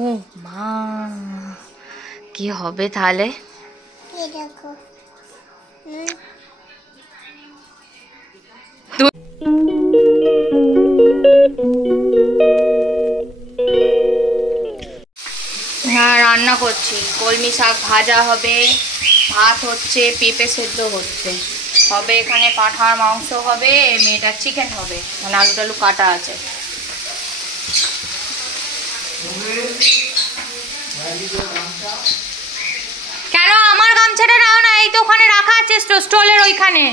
ও মা, কি হবে তাহলে? হ্যাঁ, রান্না করছি। কলমি শাক ভাজা হবে, ভাত হচ্ছে, পেঁপে সেদ্ধ হচ্ছে, হবে এখানে পাঁঠার মাংস হবে, মেয়েটার চিকেন হবে, মানে আলু টালু কাটা আছে। কেন আমার গামছাটা নাও না, এই তো ওখানে রাখা আছে স্টলের ওইখানে।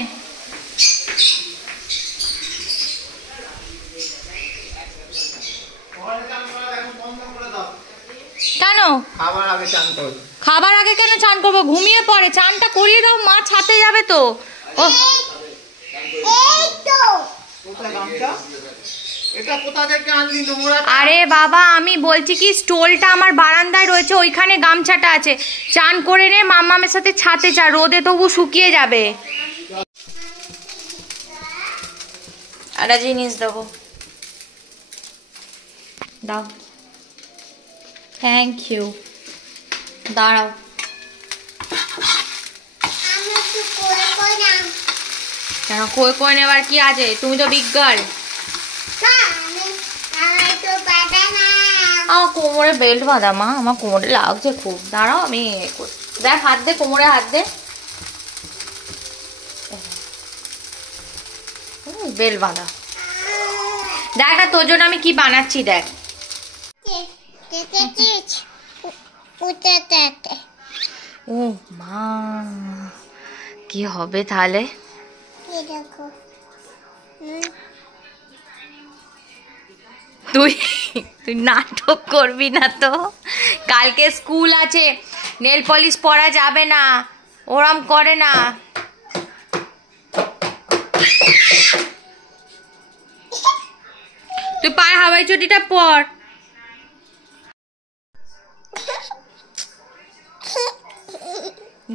কেন খাবার আগে কেন চান করবো? ঘুমিয়ে পড়ে, চানটা করিয়ে দাও, মা ছাতে যাবে তো। আরে বাবা, আমি বলছি কি, স্টোলটা আমার বারান্দায় রয়েছে, ওইখানে গামছাটা আছে, চান করে নে, মাম্মামের সাথে ছাতে চা, রোদে তবু শুকিয়ে যাবে। একটা জিনিস দেবো, দাও। থ্যাংক ইউ, দাঁড়াও। কেন কই কই নেবার কি আছে? তুমি তো বিগ গার্ল। কোমরে বেল্ট বাঁধা মা, আমার কোমরে লাগছে খুব। দাঁড়াও আমি দেখ, হাত দে, কোমরে হাত দে, বেল্ট বাঁধা। দেখ না তোর জন্য আমি কি বানাচ্ছি, দেখ। ও মা, কি হবে তাহলে? তুই তুই নাটক করবি না তো? কালকে স্কুল আছে, নেল পলিশ পরা যাবে না, ওরম করে না। তুই পায়ে হাওয়াই চটিটা পর।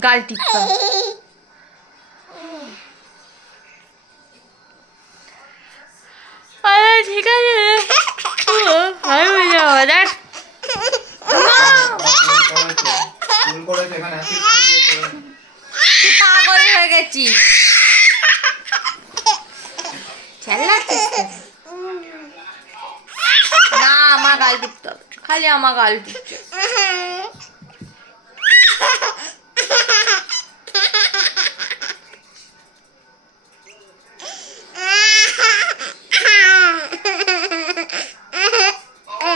গাল টিপা। ঠিক আছে, পাগল হয়ে গেছিস, না আমার গাল টিপতে হবে, খালি আমার গাল টিপছে।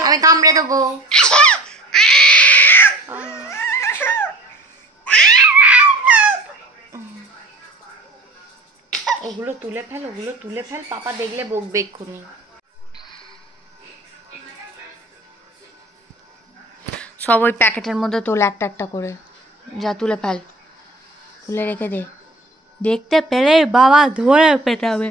আমি কামড়ে দেবো। ওগুলো তুলে ফেল, ওগুলো তুলে ফেল, পাপা দেখলে বকবে এক্ষুনি। সব ওই প্যাকেটের মধ্যে তোল একটা একটা করে, যা তুলে ফেল, তুলে রেখে দে। দেখতে পেলে বাবা ধরে পেটাবে।